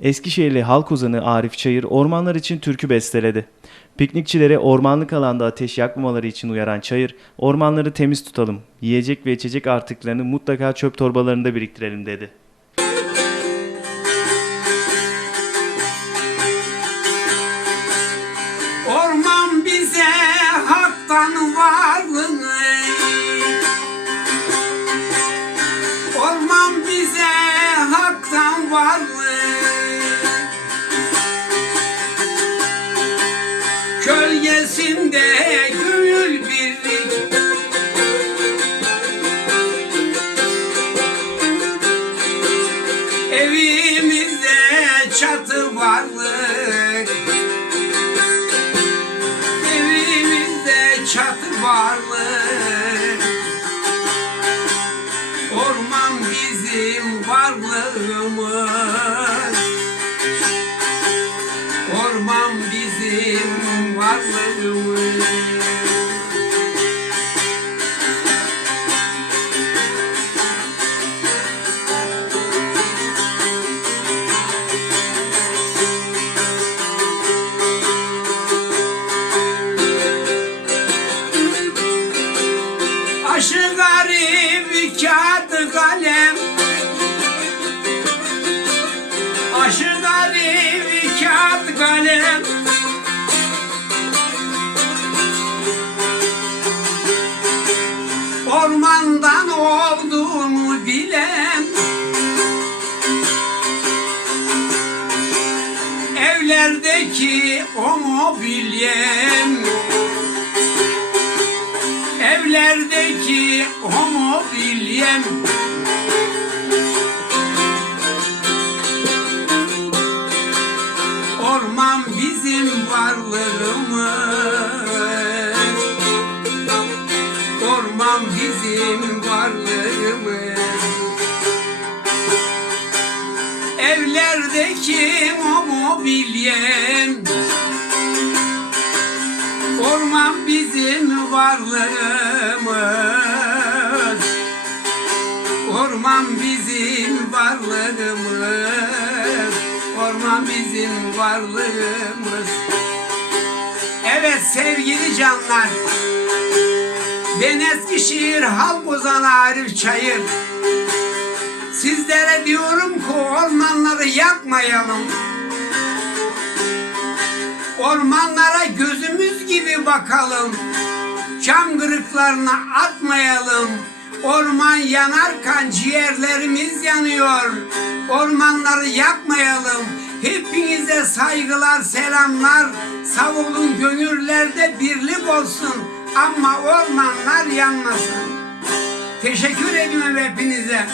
Eskişehirli halk ozanı Arif Çayır ormanlar için türkü besteledi. Piknikçilere ormanlık alanda ateş yakmamaları için uyaran Çayır, ormanları temiz tutalım, yiyecek ve içecek artıklarını mutlaka çöp torbalarında biriktirelim dedi. Orman bize haktan varlığı Orman bize haktan varlığı bizim varlığımız Orman bizim varlığımız Aşı garip kağıt kalem kalem Ormandan olduğumu bilen Evlerdeki o mobilyem Evlerdeki homobilyem. Orman bizim varlığımız Orman bizim varlığımız Evlerdeki mobilyem Orman bizim varlığımız Orman bizim varlığımız. Orman bizim varlığımız Evet sevgili canlar Ben Eskişehir Halk Ozanı Arif Çayır Sizlere diyorum ki ormanları yakmayalım Ormanlara gözümüz gibi bakalım. Cam kırıklarına atmayalım. Orman yanarken ciğerlerimiz yanıyor. Ormanları yakmayalım. Hepinize saygılar, selamlar. Sağ olun gönüllerde birlik olsun. Ama ormanlar yanmasın. Teşekkür ediyorum hepinize.